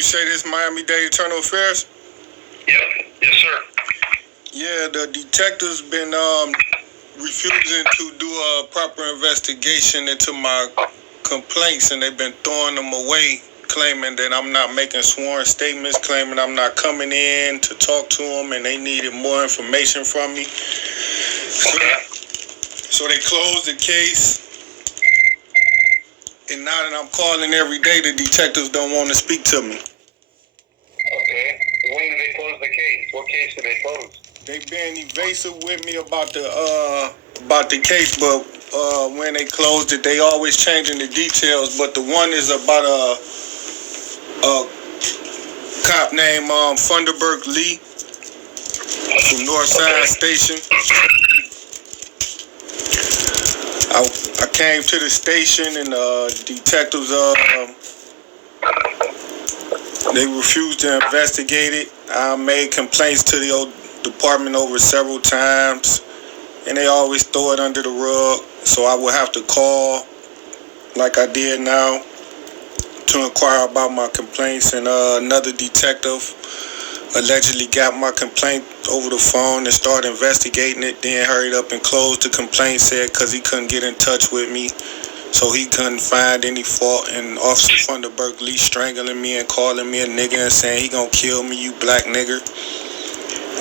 you say this Miami-Dade Internal Affairs? Yep. Yes, sir. Yeah, the detectives been refusing to do a proper investigation into my complaints, and they've been throwing them away, claiming that I'm not making sworn statements, claiming I'm not coming in to talk to them, and they needed more information from me. So they closed the case, and now that I'm calling every day, the detectives don't want to speak to me. Okay. When did they close the case? What case did they close? They've been evasive with me about the case, but when they closed it, they always changing the details. But the one is about a cop named Funderburg Lee from Northside Station. I came to the station, and detectives they refused to investigate it. I made complaints to the old department over several times, and they always throw it under the rug. So I would have to call, like I did now, to inquire about my complaints. And another detective allegedly got my complaint over the phone and started investigating it, then hurried up and closed the complaint, said because he couldn't get in touch with me, so he couldn't find any fault. And Officer Funderburg Lee strangling me and calling me a nigger and saying he gonna kill me, you black nigger.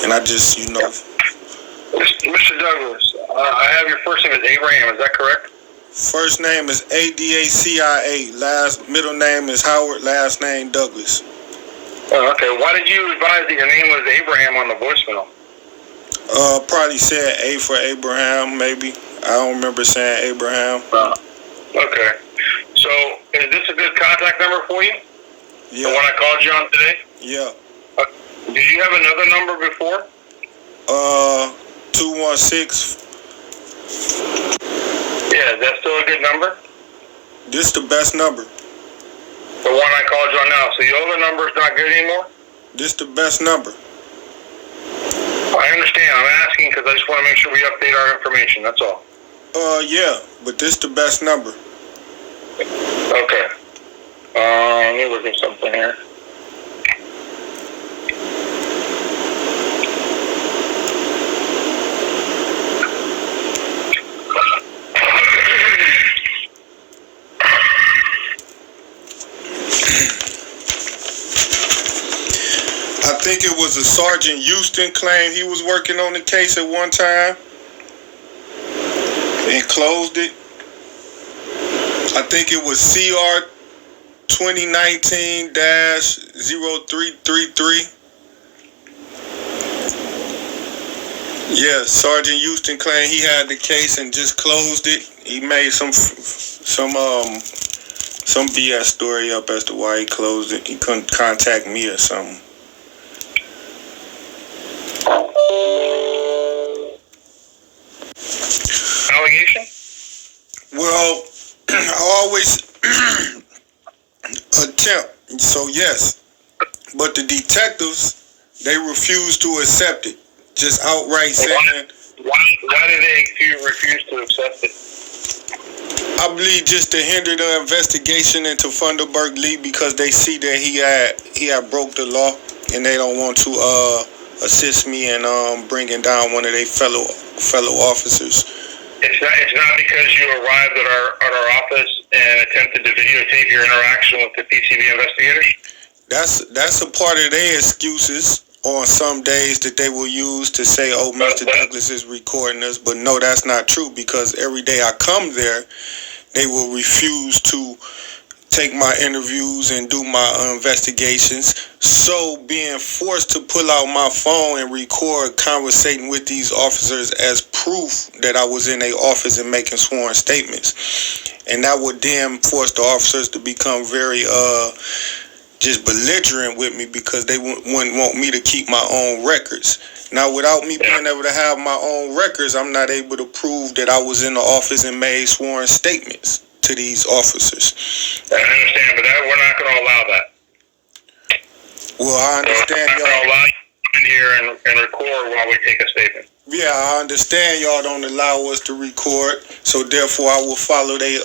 And I just, Mr. Douglas, I have your first name as Abraham, is that correct? First name is Adacia. Middle name is Howard. Last name Douglas. Oh, okay. Why did you advise that your name was Abraham on the voicemail? Probably said A for Abraham, maybe. I don't remember saying Abraham. Okay. So, is this a good contact number for you? Yeah. The one I called you on today? Yeah. Did you have another number before? 216. Yeah, is that still a good number? This the best number. The one I called you on now. So your other number is not good anymore? This the best number. I understand. I'm asking because I just want to make sure we update our information. That's all. Yeah, but this the best number. Okay. Let me look at something here. I think it was a Sergeant Houston claimed he was working on the case at one time and closed it. I think it was CR 2019-0333. Yeah, Sergeant Houston claimed he had the case and just closed it. He made some BS story up as to why he closed it. He couldn't contact me or something. Allegation? Well, I always attempt, so yes. But the detectives, they refuse to accept it. Just outright saying... Why did they refuse to accept it? I believe just to hinder the investigation into Funderburg Lee, because they see that he had broke the law, and they don't want to assist me in bringing down one of their fellow officers. It's not because you arrived at our office and attempted to videotape your interaction with the PCB investigators? That's a part of their excuses on some days that they will use to say, oh, Mr. Douglas is recording us. But no, that's not true, because every day I come there, they will refuse to take my interviews and do my investigations. So being forced to pull out my phone and record conversating with these officers as proof that I was in their office and making sworn statements. And that would then force the officers to become very just belligerent with me, because they wouldn't want me to keep my own records. Now, without me being able to have my own records, I'm not able to prove that I was in the office and made sworn statements to these officers. I understand, but we're not going to allow that. Well, I understand y'all. We're not going to allow you to come in here and record while we take a statement. Yeah, I understand y'all don't allow us to record, so therefore I will follow their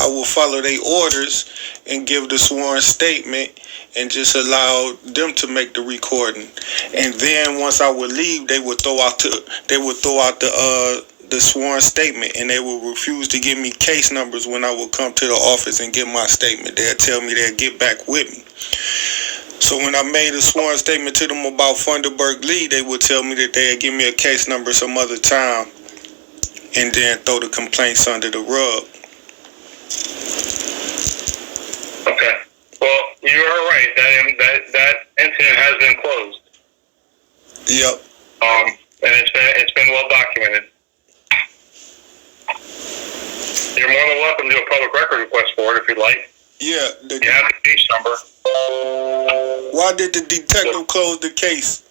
I will follow their orders and give the sworn statement and just allow them to make the recording. And then once I would leave, they would throw out the sworn statement, and they would refuse to give me case numbers when I would come to the office and give my statement. They'd tell me they'd get back with me. So when I made a sworn statement to them about Funderburg Lee, they would tell me that they'd give me a case number some other time and then throw the complaints under the rug. Okay. Well, you are right. That incident has been closed. Yep. And it's been well documented. You're more than welcome to do a public record request for it if you'd like. Yeah. You have the case number. Why did the detective close the case?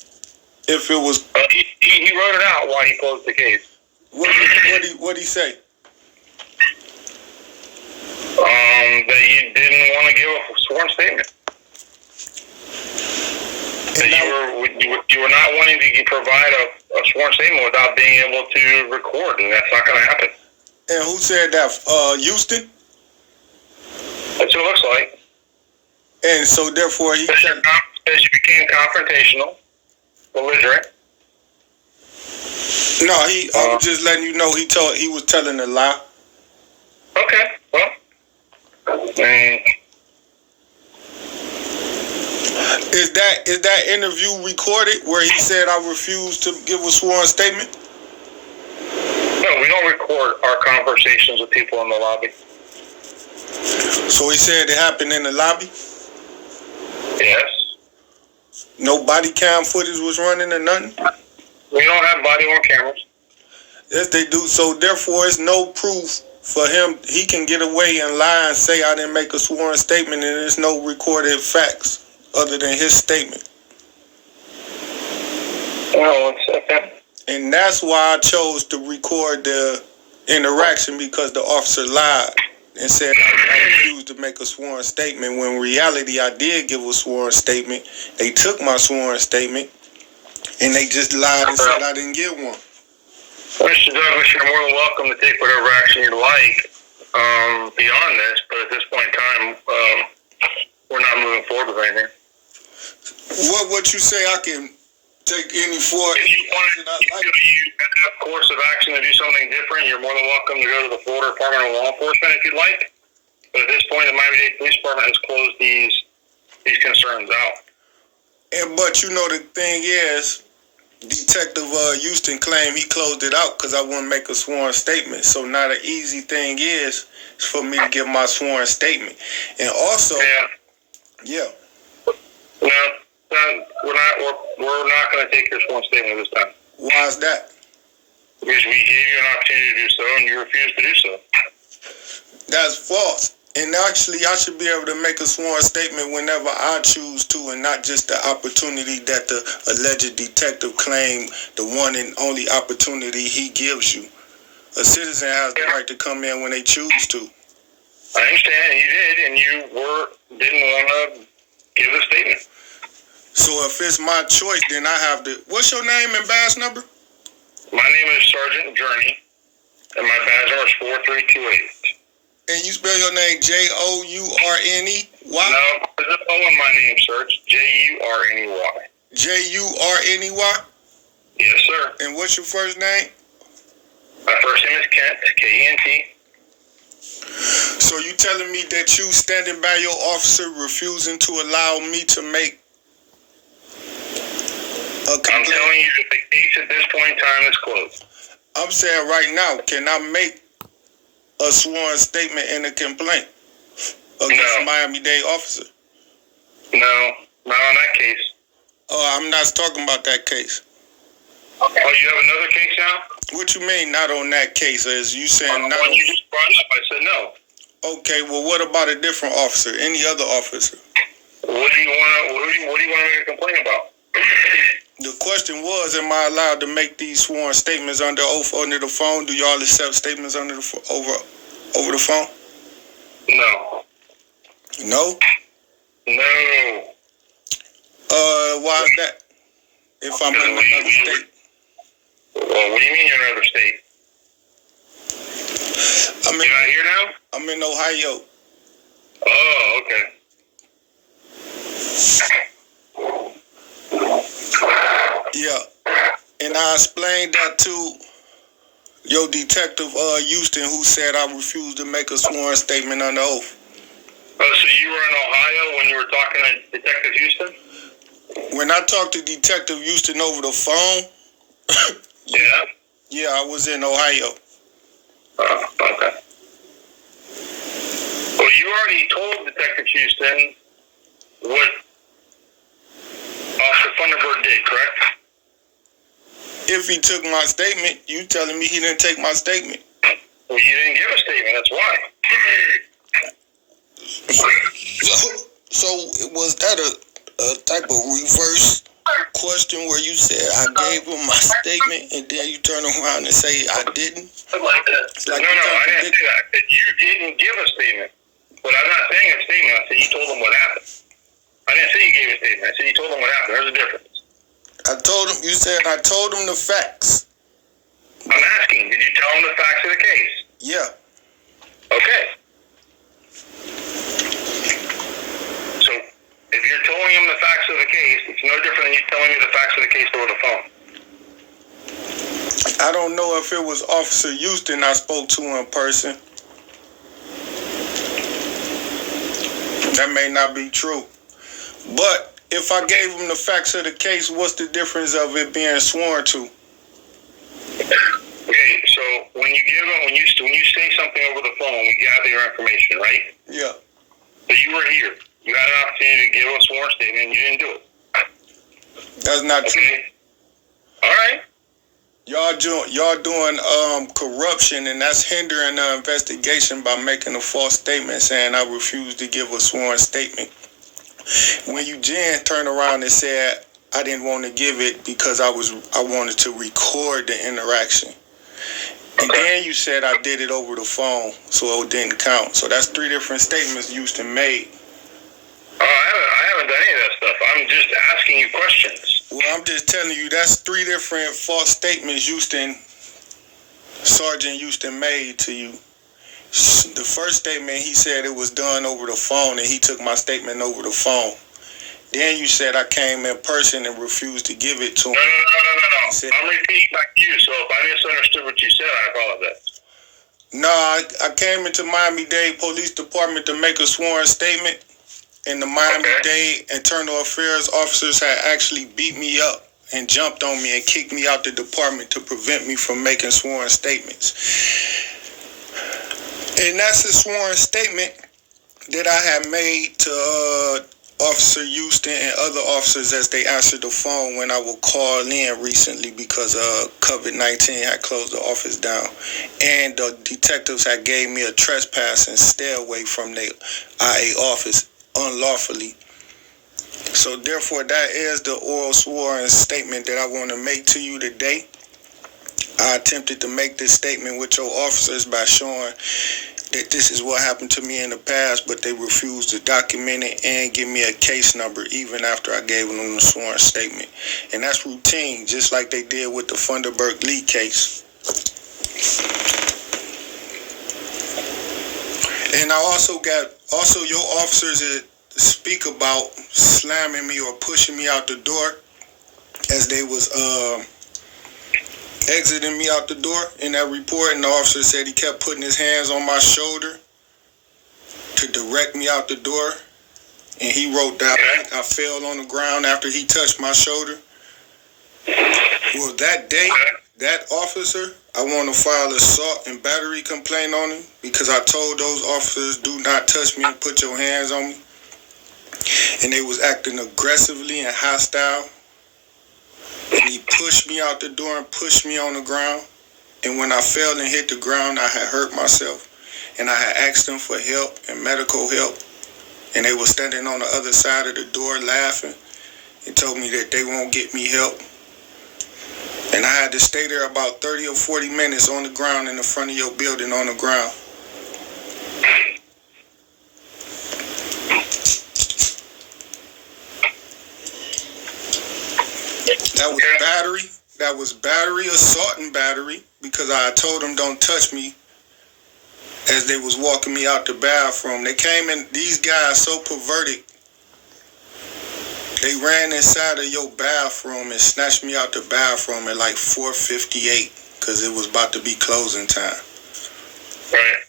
If it was, he wrote it out why he closed the case. What he say? That you didn't want to give a sworn statement. That you were not wanting to provide a sworn statement without being able to record, and that's not going to happen. And who said that? Houston? That's what it looks like. And so therefore he says you became confrontational, belligerent. No, I was just letting you know he was telling a lie. Okay, well. Is that interview recorded where he said I refuse to give a sworn statement? No, we don't record our conversations with people in the lobby. So he said it happened in the lobby? Yes. No body cam footage was running or nothing? We don't have body on cameras. Yes, they do. So therefore, it's no proof for him. He can get away and lie and say I didn't make a sworn statement, and there's no recorded facts other than his statement. Oh, 1 second. And that's why I chose to record the interaction, because the officer lied and said I refused to make a sworn statement, when in reality I did give a sworn statement. They took my sworn statement and they just lied and said I didn't get one. Mr. Douglas, you're more than welcome to take whatever action you'd like beyond this, but at this point in time, we're not moving forward with anything. What you say I can take any forward? If you feel you have a course of action to do something different, you're more than welcome to go to the Florida Department of Law Enforcement if you'd like. But at this point, the Miami-Dade Police Department has closed these concerns out. But you know the thing is, Detective Houston claimed he closed it out because I wouldn't make a sworn statement. So now the easy thing is for me to give my sworn statement. And also, yeah. No, we're not going to take your sworn statement this time. Why is that? Because we gave you an opportunity to do so, and you refused to do so. That's false. And actually, I should be able to make a sworn statement whenever I choose to, and not just the opportunity that the alleged detective claimed, the one and only opportunity he gives you. A citizen has the right to come in when they choose to. I understand, you did, and you didn't want to give a statement. So if it's my choice, then I have to... What's your name and badge number? My name is Sergeant Journey, and my badge number is 4328. And you spell your name Journey? Why? No, there's an O in my name, sir. It's Journey. Journey? Yes, sir. And what's your first name? My first name is Kent, Kent. So you telling me that you standing by your officer refusing to allow me to make a complaint? I'm telling you that the case at this point in time is closed. I'm saying right now, can I make a sworn statement and a complaint against a Miami-Dade officer? No, not on that case. Oh, I'm not talking about that case. Oh, you have another case now? What you mean, not on that case? As you saying not on you just brought up, I said no. Okay, well, what about a different officer? Any other officer? What do you want to make a complaint about? The question was, am I allowed to make these sworn statements under oath under the phone? Do y'all accept statements under the over the phone? No. No? No. Why is that? If I'm in another state? Well, what do you mean you're in another state? I'm You not here now? I'm in Ohio. Oh, okay. Yeah. And I explained that to your detective, Houston, who said I refused to make a sworn statement under oath. Oh, so you were in Ohio when you were talking to Detective Houston? When I talked to Detective Houston over the phone, Yeah. I was in Ohio. Okay. Well, you already told Detective Houston what Officer Thunderbird did, correct? If he took my statement, you telling me he didn't take my statement. Well, you didn't give a statement, that's why. So was that a type of reverse question where you said I gave him my statement and then you turn around and say I didn't? It's like no, I didn't say that. I said you didn't give a statement. But I'm not saying a statement. I said you told him what happened. I didn't say you gave a statement. I said you told him what happened. There's a difference. I told him, you said I told him the facts. I'm asking, did you tell him the facts of the case? Yeah. Okay. So, if you're telling him the facts of the case, it's no different than you telling me the facts of the case over the phone. I don't know if it was Officer Houston I spoke to in person. That may not be true. But if I gave him the facts of the case, what's the difference of it being sworn to? Okay, so when you say something over the phone, we gather your information, right? Yeah. So you were here. You had an opportunity to give a sworn statement, and you didn't do it. That's not true. Okay. All right. Y'all doing corruption, and that's hindering the investigation by making a false statement saying I refuse to give a sworn statement. When you turned around and said I didn't want to give it because I wanted to record the interaction. And then you said I did it over the phone, so it didn't count. So that's three different statements Houston made. Oh, I haven't done any of that stuff. I'm just asking you questions. Well, I'm just telling you that's three different false statements Sergeant Houston made to you. The first statement, he said it was done over the phone, and he took my statement over the phone. Then you said I came in person and refused to give it to him. No. I'm repeating back to you, so if I misunderstood what you said, I apologize. No, I came into Miami-Dade Police Department to make a sworn statement, and the Miami-Dade Internal Affairs officers had actually beat me up and jumped on me and kicked me out the department to prevent me from making sworn statements. And that's a sworn statement that I had made to Officer Houston and other officers as they answered the phone when I would call in recently because COVID-19 had closed the office down. And the detectives had gave me a trespass and stay away from the IA office unlawfully. So therefore, that is the oral sworn statement that I want to make to you today. I attempted to make this statement with your officers by showing that this is what happened to me in the past, but they refused to document it and give me a case number even after I gave them the sworn statement. And that's routine, just like they did with the Thunderbird Lee case. And I also your officers that speak about slamming me or pushing me out the door as they was exiting me out the door in that report, and the officer said he kept putting his hands on my shoulder to direct me out the door, and he wrote down I fell on the ground after he touched my shoulder. Well, that day, that officer, I want to file assault and battery complaint on him because I told those officers, do not touch me and put your hands on me, and they was acting aggressively and hostile. And he pushed me out the door and pushed me on the ground. And when I fell and hit the ground, I had hurt myself. And I had asked them for help and medical help. And they were standing on the other side of the door laughing and told me that they won't get me help. And I had to stay there about 30 or 40 minutes on the ground in the front of your building on the ground. That was battery, assault and battery, because I told them don't touch me as they was walking me out the bathroom. They came in, these guys so perverted. They ran inside of your bathroom and snatched me out the bathroom at like 4:58 because it was about to be closing time. Right.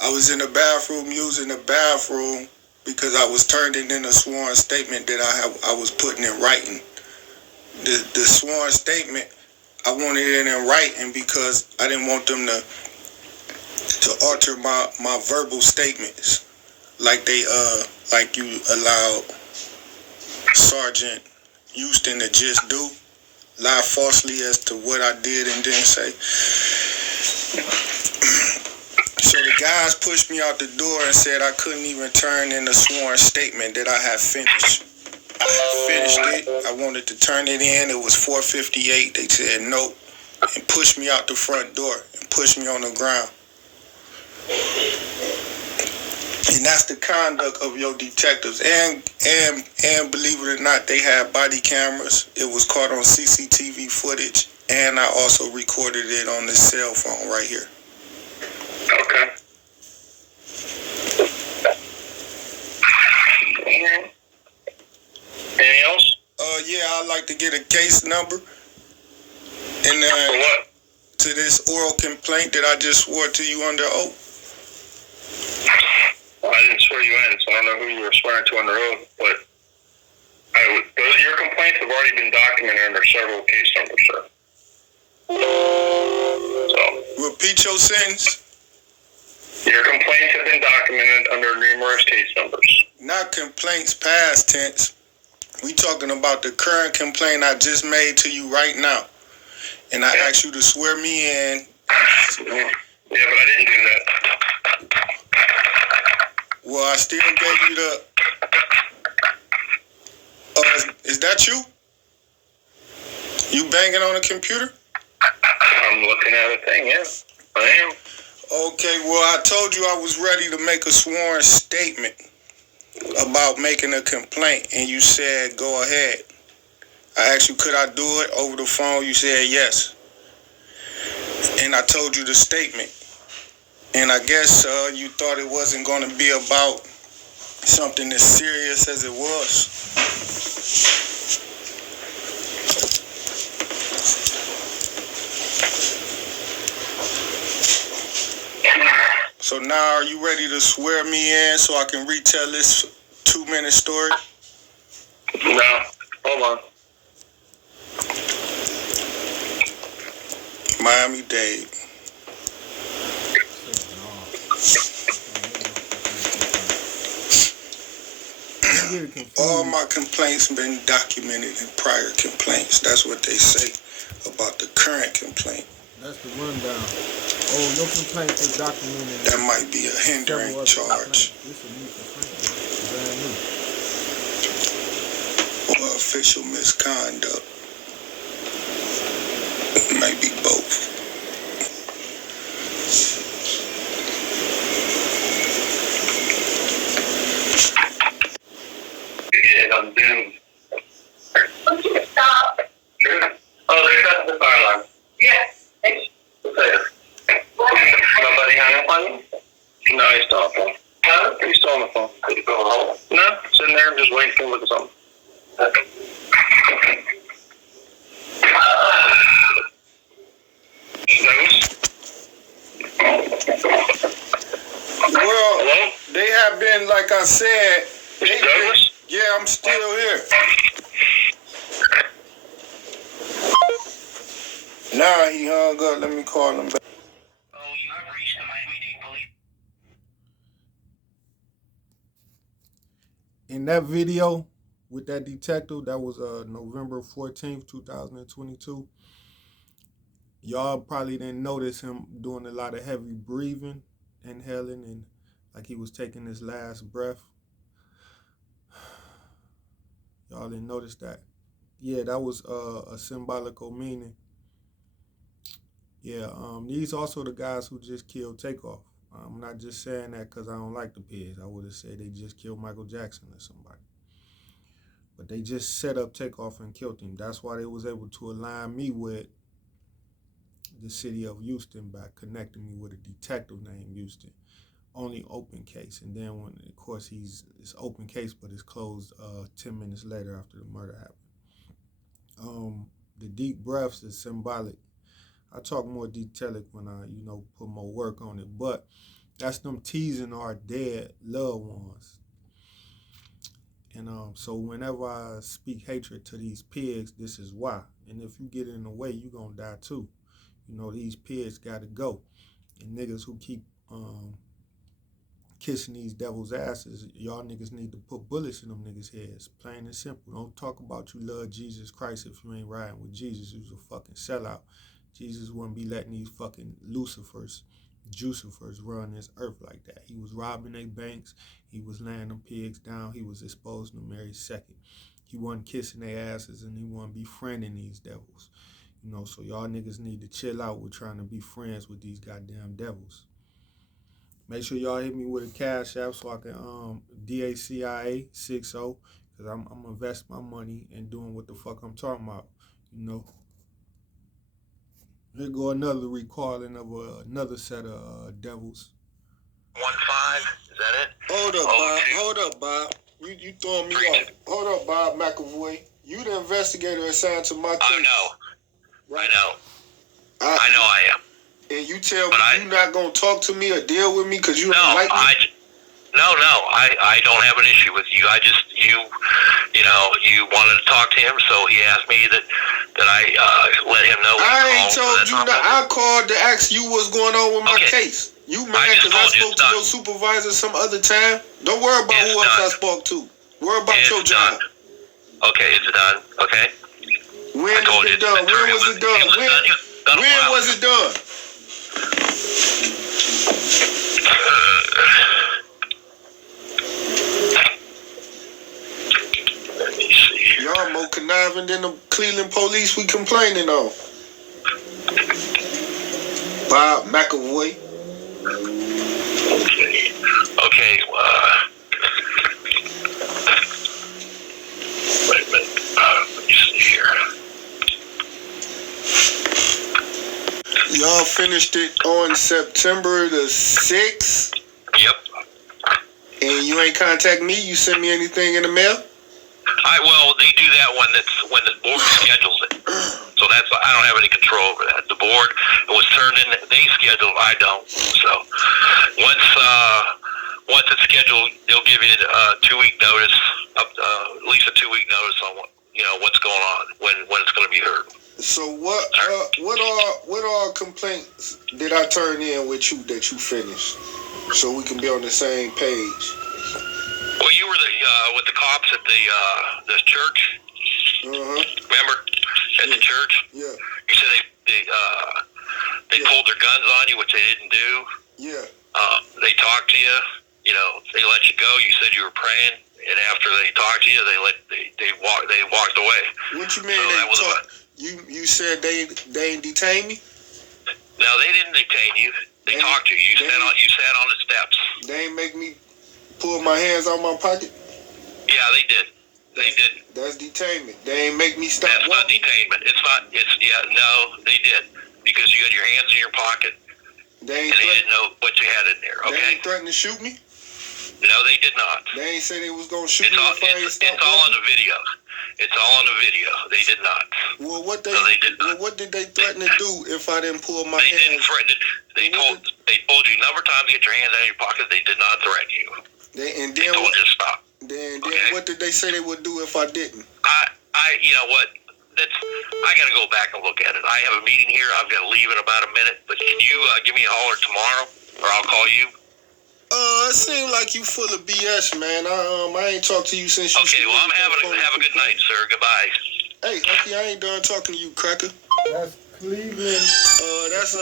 I was in the bathroom using the bathroom because I was turning in a sworn statement that I was putting in writing. The sworn statement, I wanted it in writing because I didn't want them to alter my verbal statements like you allowed Sergeant Houston to just do, lie falsely as to what I did and didn't say. So the guys pushed me out the door and said I couldn't even turn in a sworn statement that I had finished. I had finished it. I wanted to turn it in. It was 4:58. They said nope and pushed me out the front door and pushed me on the ground. And that's the conduct of your detectives. And believe it or not, they had body cameras. It was caught on CCTV footage. And I also recorded it on this cell phone right here. Okay. Anything else? Yeah, I'd like to get a case number. And For what? to this oral complaint that I just swore to you under oath. Well, I didn't swear you in, so I don't know who you were swearing to under oath, but your complaints have already been documented under several case numbers, sir. So, Repeat your sentence. your complaints have been documented under numerous case numbers. Not complaints past tense. We talking about the current complaint I just made to you right now. And I asked you to swear me in. Yeah, but I didn't do that. Well, I still gave you the... is that you? You banging on a computer? I'm looking at a thing, yeah. I am. Okay, well, I told you I was ready to make a sworn statement about making a complaint, and you said, go ahead. I asked you, could I do it over the phone? You said yes. And I told you the statement. And I guess you thought it wasn't going to be about something as serious as it was. So now are you ready to swear me in so I can retell this 2-minute story? No, hold on. Miami-Dade. All my complaints been documented in prior complaints. That's what they say about the current complaint. That's the rundown. Oh, your complaint is documented. That might be a hindering charge. This is a new complaint, brand new. Or official misconduct. It might be both. Yeah, I'm doomed. Stop. Sure. Oh, there's that the fire alarm. Yeah. Later. Nobody hung up on you? No, he's still on the phone. No, he's still on the phone. Could you go home? No, sitting there just waiting for him to look at something. Well, hello? they have been, like I said, Mr. Douglas? yeah, I'm still here. Nah, he hung up. Let me call him back. Oh, you have reached the Miami-Dade police. In that video with that detective, that was November 14th, 2022. Y'all probably didn't notice him doing a lot of heavy breathing, inhaling, and like he was taking his last breath. Y'all didn't notice that. Yeah, that was a symbolical meaning. Yeah, these also the guys who just killed Takeoff. I'm not just saying that because I don't like the pigs. I would have said they just killed Michael Jackson or somebody. But they just set up Takeoff and killed him. That's why they was able to align me with the city of Houston by connecting me with a detective named Houston. Only open case, and then when, of course, it's open case, but it's closed 10 minutes later after the murder happened. The deep breaths is symbolic. I talk more detailed when I, put more work on it, but that's them teasing our dead loved ones. And so whenever I speak hatred to these pigs, this is why. And if you get in the way, you gonna die too. These pigs gotta go. And niggas who keep kissing these devils' asses, y'all niggas need to put bullets in them niggas' heads. Plain and simple. Don't talk about you love Jesus Christ if you ain't riding with Jesus. Who's a fucking sellout. Jesus wouldn't be letting these fucking Lucifers run this earth like that. He was robbing their banks. He was laying them pigs down. He was exposing them every second. He wasn't kissing their asses, and he wasn't befriending these devils. So y'all niggas need to chill out with trying to be friends with these goddamn devils. Make sure y'all hit me with a cash app so I can DACIA 60, because I'm invest my money in doing what the fuck I'm talking about. Here go another recalling of another set of devils. 1-5, is that it? Hold up, Bob. You throwing me off. Hold up, Bob McAvoy. You the investigator assigned to my case. I know. Right? I know I am. And you tell me you not gonna talk to me or deal with me because you don't like me? I don't have an issue with you. I just, you wanted to talk to him, so he asked me that I let him know. I ain't told you nothing. I called to ask you what's going on with my case. You mad because I spoke to your supervisor some other time? Don't worry about who else I spoke to. Worry about your job. Okay, it's done. Okay. When is it done? When was it done? When was it done? Y'all more conniving than the Cleveland police we complaining on. Bob McAvoy. Okay. Wait a minute. Let me see here. Y'all finished it on September the 6th? Yep. And you ain't contact me? You sent me anything in the mail? Well, they do that when the board schedules it. So I don't have any control over that. The board, it was turned in, they schedule, I don't. So once it's scheduled, they'll give you a 2-week notice, at least a 2-week notice on what's going on, when it's going to be heard. So what are complaints did I turn in with you that you finished, so we can be on the same page? Well, you were with the cops at the church. Remember at the church? Yeah. You said they pulled their guns on you, which they didn't do. Yeah. They talked to you. They let you go. You said you were praying, and after they talked to you, they walked away. What you mean? So you said they detained me? No, they didn't detain you. They talked to you. You sat on the steps. They ain't make me pull my hands out my pocket? Yeah, they did. They did. That's detainment. They ain't make me stop. That's not detainment. No, they did. Because you had your hands in your pocket. They didn't know what you had in there, okay? They ain't threatened to shoot me? No, they did not. They ain't say they was going to shoot me if I ain't stopped. It's all on the video. It's all on the video. They did not. Well, what did they threaten to do if I didn't pull my hands? They didn't threaten it. They told you a number of times to get your hands out of your pocket. They did not threaten you. They told you to stop. Then what did they say they would do if I didn't? You know what? I got to go back and look at it. I have a meeting here. I've got to leave in about a minute. But can you give me a holler tomorrow, or I'll call you? It seems like you full of BS, man. I ain't talked to you since you. Okay, well, have a good night, sir. Goodbye. Hey, Hucky, I ain't done talking to you, cracker. That's Cleveland. That's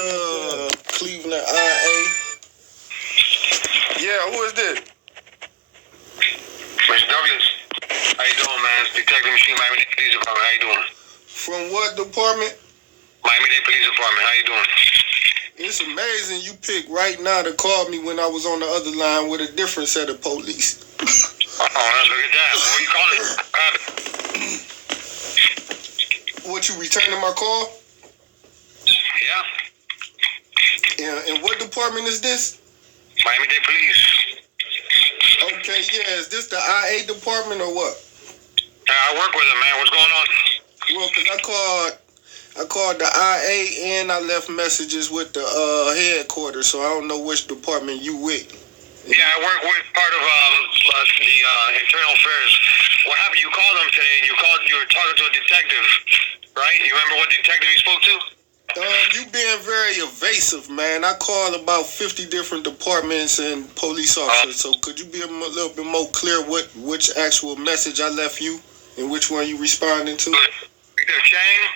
Cleveland IA. Yeah, who is this? Mr. Douglas, how you doing, man? It's Detective Machine, Miami-Dade Police Department. How you doing? From what department? Miami-Dade Police Department. How you doing? It's amazing you picked right now to call me when I was on the other line with a different set of police. Oh, look at that. What are you calling? What, you returning my call? Yeah. department is this? Miami-Dade Police. Okay, yeah. Is this the IA department or what? I work with them, man. What's going on? Well, because I called the IA and I left messages with the headquarters, so I don't know which department you with. Yeah, I work with part of the internal affairs. What happened? You called them today, and you were talking to a detective, right? You remember what detective you spoke to? You being very evasive, man. I called about 50 different departments and police officers, so could you be a little bit more clear which actual message I left you and which one you responding to? Detective Chang?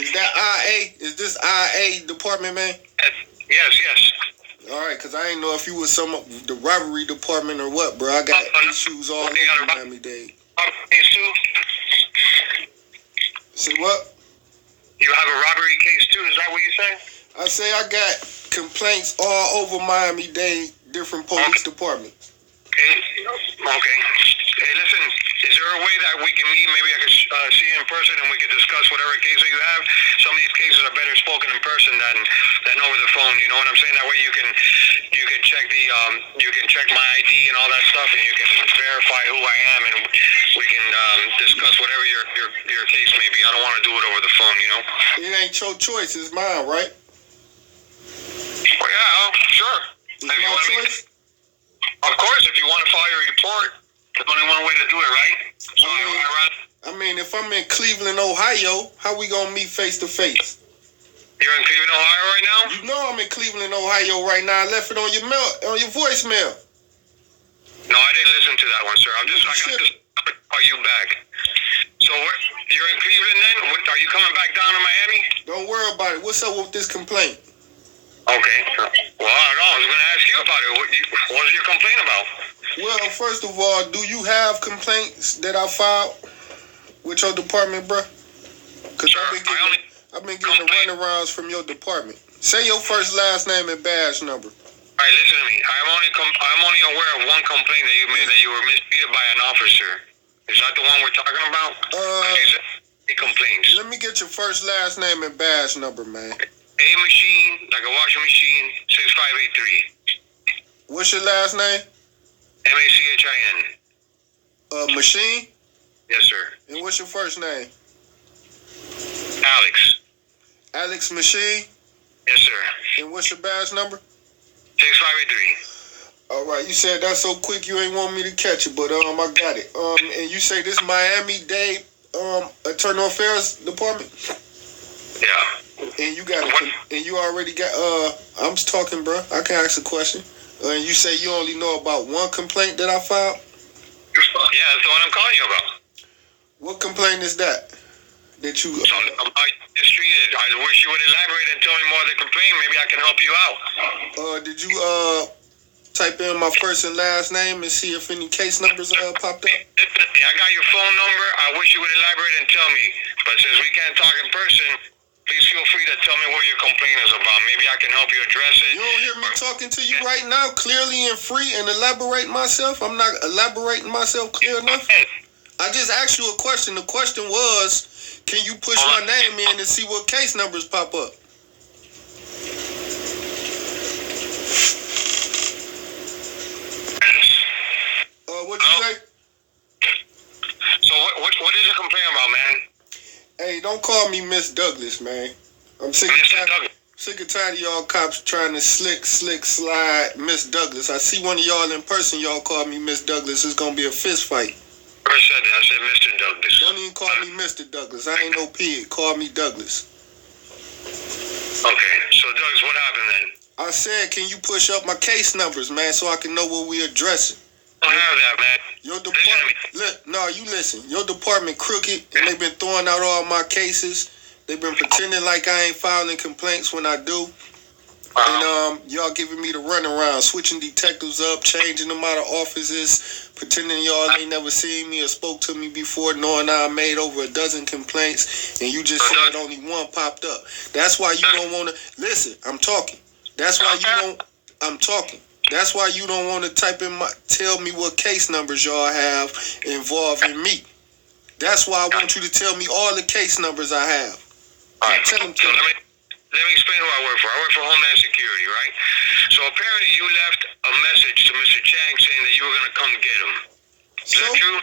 Is that IA? Is this IA department, man? Yes. All right, because I ain't know if you was the robbery department or what, bro. I got issues all over Miami-Dade. Case too? Say what? You have a robbery case too, is that what you say? I say I got complaints all over Miami-Dade, different police departments. Okay. Hey, listen, is there a way that we can meet? Maybe I could see you in person and we could discuss whatever case that you have. Some of these cases are better spoken in person than over the phone. You know what I'm saying? That way you can check you can check my ID and all that stuff, and you can verify who I am, and we can discuss whatever your case may be. I don't want to do it over the phone, you know. It ain't your choice, it's mine, right? Well, yeah, sure. It's my choice. Of course, if you want to file your report, there's only one way to do it, right? So I mean, if I'm in Cleveland, Ohio, how we gonna meet face to face? You're in Cleveland, Ohio right now? You know I'm in Cleveland, Ohio right now. I left it on your voicemail. No, I didn't listen to that one, sir. I got to call you back. So you're in Cleveland then? Are you coming back down to Miami? Don't worry about it. What's up with this complaint? Okay. Well, I don't know. I was going to ask you about it. What was your complaint about? Well, first of all, do you have complaints that I filed with your department, bro? Because I've been getting the runarounds from your department. Say your first, last name, and badge number. All right, listen to me. I'm only aware of one complaint that you made, that you were mistreated by an officer. Is that the one we're talking about? He complains. Let me get your first, last name, and badge number, man. A machine, like a washing machine, 6583. What's your last name? MACHIN. Machine? Yes, sir. And what's your first name? Alex. Alex Machine? Yes, sir. And what's your badge number? 6583. All right, you said that so quick you ain't want me to catch it, but I got it. And you say this Miami-Dade Internal Affairs Department? Yeah. And you got it. And you already got. I'm just talking, bro. I can ask a question. And you say you only know about one complaint that I filed? Yeah, that's the one I'm calling you about. What complaint is that? That you? So, I'm mistreated. I wish you would elaborate and tell me more of the complaint. Maybe I can help you out. Did you type in my first and last name and see if any case numbers popped up? I got your phone number. I wish you would elaborate and tell me. But since we can't talk in person, please feel free to tell me what your complaint is about. Maybe I can help you address it. You don't hear me talking to you right now, clearly and free, and elaborating myself? I'm not elaborating myself clear enough? I just asked you a question. The question was, can you push my name in and see what case numbers pop up? What you say? So what is your complaint about, man? Hey, don't call me Miss Douglas, man. I'm sick and tired of y'all cops trying to slick slide Miss Douglas. I see one of y'all in person, y'all call me Miss Douglas. It's gonna be a fist fight. I said that. I said Mr. Douglas. Don't even call me Mr. Douglas. I ain't no pig. Call me Douglas. Okay, so Douglas, what happened then? I said, can you push up my case numbers, man, so I can know what we addressing? I don't have that, man. Your department, you listen. Your department crooked, and they've been throwing out all my cases. They've been pretending like I ain't filing complaints when I do. And y'all giving me the runaround, switching detectives up, changing them out of offices, pretending y'all ain't never seen me or spoke to me before, knowing I made over a dozen complaints, and you just said only one popped up. That's why you don't want to listen. I'm talking. That's why you don't. I'm talking. That's why you don't want to tell me what case numbers y'all have involving me. That's why I want you to tell me all the case numbers I have. All right. Tell them to so me. let me explain who I work for. I work for Homeland Security, right? So apparently you left a message to Mr. Chang saying that you were going to come get him. Is that true?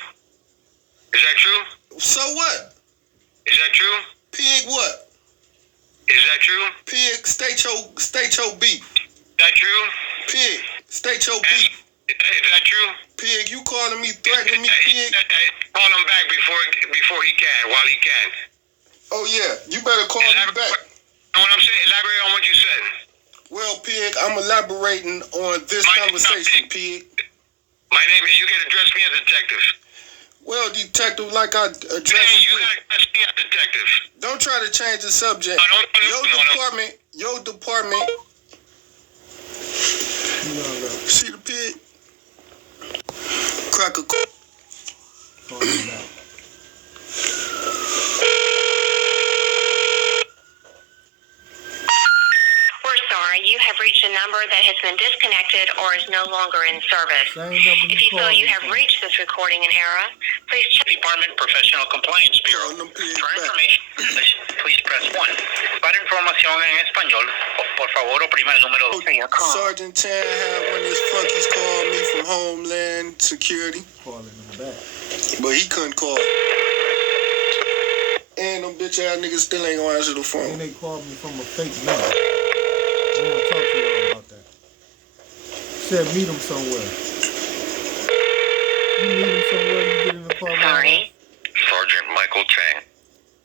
Is that true? So what? Is that true? Pig what? Is that true? Pig, state your beat. Is that true? Pig, state your beat. Is that true? Pig, you calling me, threatening me, pig? Call him back before he can, while he can. Oh yeah, you better call me back. Know what I'm saying? Elaborate on what you said. Well, Pig, I'm elaborating on this conversation, Pig. My name is, you can address me as detective. Well, detective, like I addressed you. You gotta address me as detective. Don't try to change the subject. Your department. See the pig? Cracker. We're sorry, you have reached a number that has been disconnected or is no longer in service. If you feel you have reached this recording in error, please check Department Professional Compliance Bureau. For information, please press 1. Para información en español, por favor, oprima el número 2. Sergeant Chan had one of his flunkies call me from Homeland Security. Calling him back. But he couldn't call. And them bitch ass niggas still ain't gonna answer the phone. And they called me from a fake number. I want to talk to y'all about that. Said meet him somewhere. You meet him somewhere, you get in the car. Sorry. Sergeant Michael Chang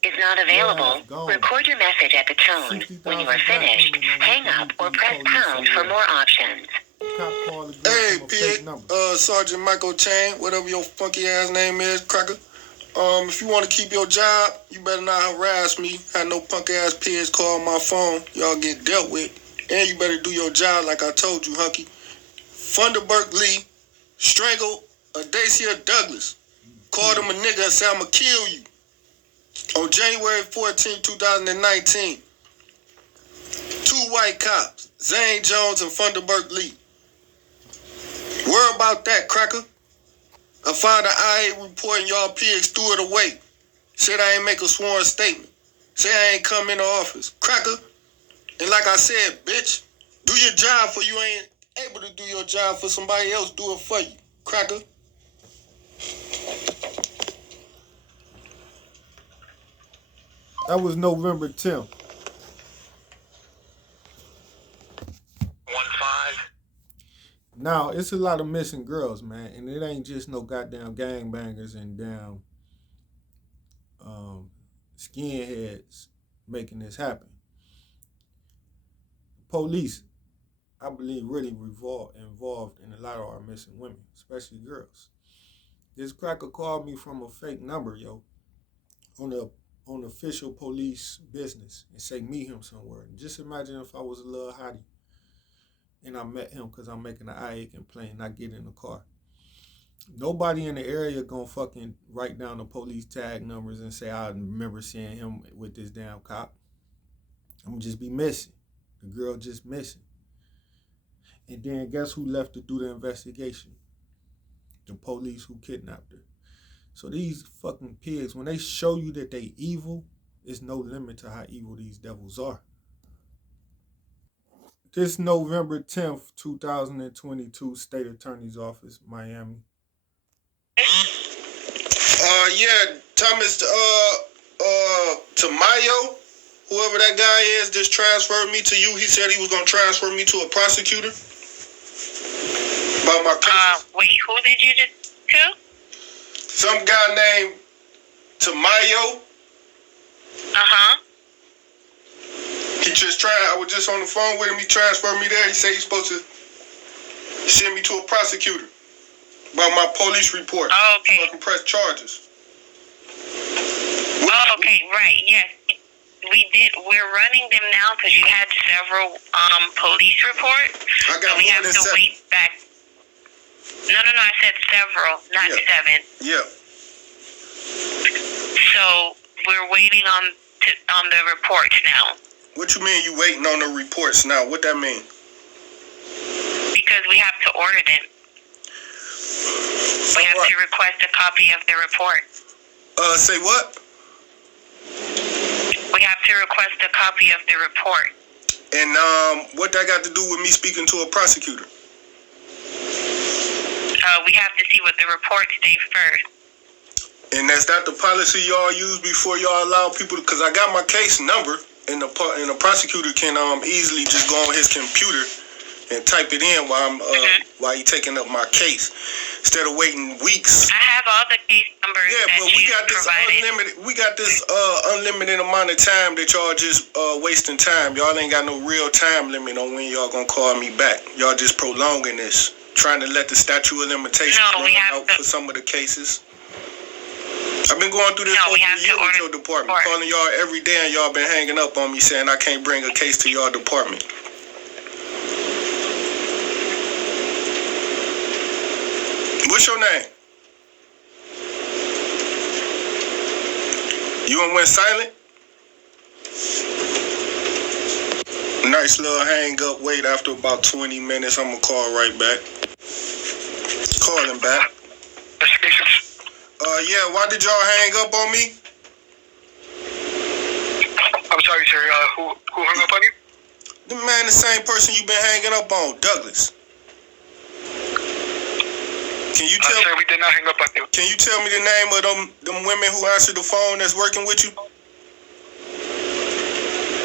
is not available. Record your message at the tone. When you are finished, hang up or press pound for more options. Hey, Pig, Sergeant Michael Chang, whatever your funky ass name is, cracker. If you want to keep your job, you better not harass me. Have no punk ass pigs call my phone. Y'all get dealt with. And you better do your job like I told you, hunky. Funderburk Lee strangled Adacia Douglas. Called him a nigga and said, I'ma kill you. On January 14, 2019, 2 white cops, Zane Jones and Funderburk Lee. Worry about that, cracker. I found an IA report and y'all pigs threw it away. Said I ain't make a sworn statement. Say I ain't come in the office. Cracker. And like I said, bitch, do your job for you ain't able to do your job for somebody else. Do it for you. Cracker. That was November 10th. 1-5. Now, it's a lot of missing girls, man. And it ain't just no goddamn gangbangers and damn skinheads making this happen. Police, I believe, really involved in a lot of our missing women, especially girls. This cracker called me from a fake number, yo, on official police business and say meet him somewhere. And just imagine if I was a little hottie and I met him because I'm making an IA complaint and I get in the car. Nobody in the area gonna fucking write down the police tag numbers and say I remember seeing him with this damn cop. I'm gonna just be missing. The girl just missing. And then guess who left to do the investigation? The police who kidnapped her. So these fucking pigs, when they show you that they evil, there's no limit to how evil these devils are. This November 10th, 2022, State Attorney's Office, Miami. Yeah, Thomas, Tamayo, whoever that guy is, just transferred me to you. He said he was going to transfer me to a prosecutor. About my case. Wait, who did you just to? Some guy named Tamayo. Uh-huh. I was just on the phone with him. He transferred me there. He said he's supposed to send me to a prosecutor about my police report. Oh, okay. So I can press charges. Okay, right, yes. We're running them now because you had several police reports. I got so we have to wait back. No, I said several, not 7. Yeah. So we're waiting on the reports now. What you mean you waiting on the reports now? What that mean? Because we have to order them. We have to request a copy of the report. Say what? We have to request a copy of the report. And what that got to do with me speaking to a prosecutor? We have to see what the report states first. And is that the policy y'all use before y'all allow people? Because I got my case number, and the prosecutor can easily just go on his computer and type it in while he taking up my case, instead of waiting weeks. I have all the case numbers. Yeah, that but we got this provided. unlimited. We got this unlimited amount of time that y'all just wasting time. Y'all ain't got no real time limit on when y'all gonna call me back. Y'all just prolonging this, trying to let the statute of limitations run out for some of the cases. I've been going through this whole year with your department, calling y'all every day, and y'all been hanging up on me saying I can't bring a case to y'all department. What's your name? You went silent? Nice little hang up. Wait, after about 20 minutes, I'm going to call right back. Calling back. Yeah, why did y'all hang up on me? I'm sorry, sir. Who hung up on you? The man, the same person you been hanging up on, Douglas. Can you tell? Sir, we did not hang up on you. Can you tell me the name of them women who answered the phone that's working with you?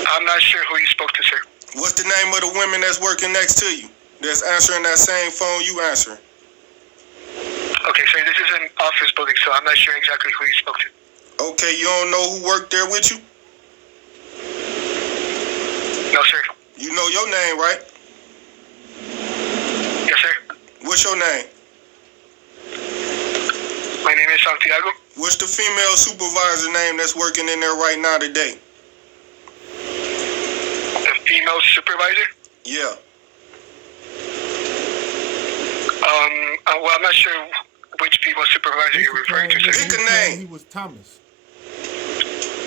I'm not sure who you spoke to, sir. What's the name of the women that's working next to you, that's answering that same phone you answering? Okay, sir, this is an office building, so I'm not sure exactly who you spoke to. Okay, you don't know who worked there with you? No, sir. You know your name, right? Yes, sir. What's your name? My name is Santiago. What's the female supervisor name that's working in there right now today? The female supervisor? Yeah. Well, I'm not sure which female supervisor you're referring to, sir. Pick a name. He was Thomas.